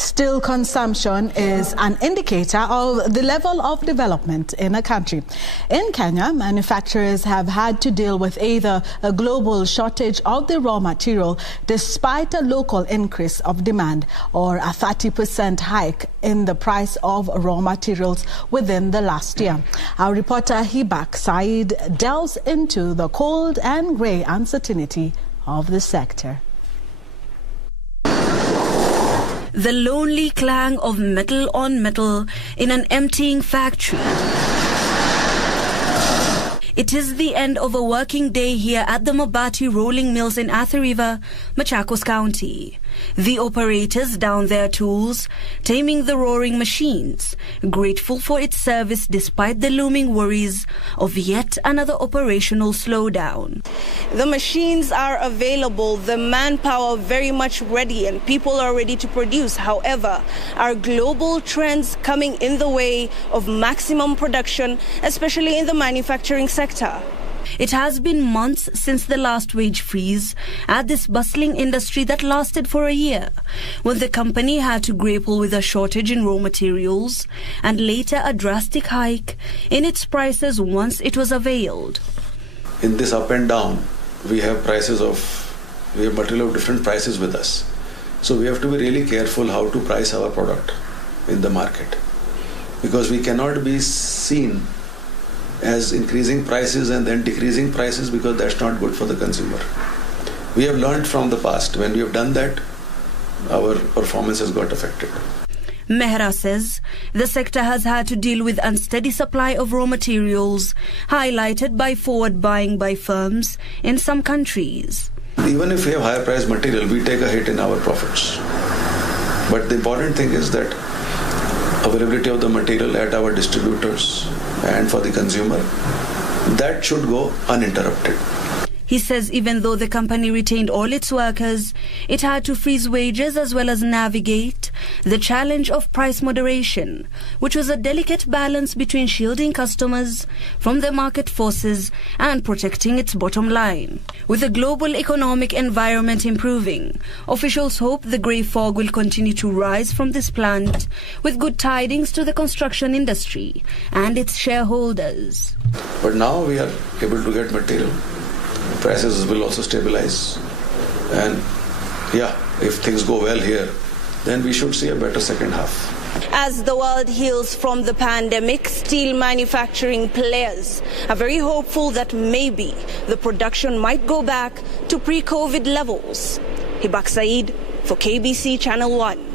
Steel consumption is an indicator of the level of development in a country. In Kenya, manufacturers have had to deal with either a global shortage of the raw material despite a local increase of demand or a 30% hike in the price of raw materials within the last year. Our reporter Hibak Said delves into the cold and grey uncertainty of the sector. The lonely clang of metal on metal in an emptying factory. It is the end of a working day here at the Mabati Rolling Mills in Athi River, Machakos County. The operators down their tools, taming the roaring machines, grateful for its service despite the looming worries of yet another operational slowdown. The machines are available, the manpower very much ready, and people are ready to produce. However, are global trends coming in the way of maximum production, especially in the manufacturing sector? It has been months since the last wage freeze at this bustling industry that lasted for a year, when the company had to grapple with a shortage in raw materials and later a drastic hike in its prices once it was availed. In this up and down, we have material of different prices with us. So we have to be really careful how to price our product in the market, because we cannot be seen as increasing prices and then decreasing prices, because that's not good for the consumer. We have learned from the past. When we have done that, our performance has got affected. Mehra says the sector has had to deal with unsteady supply of raw materials, highlighted by forward buying by firms in some countries. Even if we have higher price material, we take a hit in our profits. But the important thing is that availability of the material at our distributors and for the consumer, that should go uninterrupted. He says even though the company retained all its workers, it had to freeze wages as well as navigate the challenge of price moderation, which was a delicate balance between shielding customers from the market forces and protecting its bottom line. With the global economic environment improving, officials hope the grey fog will continue to rise from this plant, with good tidings to the construction industry and its shareholders. But now we are able to get material. Prices will also stabilize, and if things go well here, then we should see a better second half. As the world heals from the pandemic, steel manufacturing players are very hopeful that maybe the production might go back to pre-COVID levels. Hibak Said for KBC Channel 1.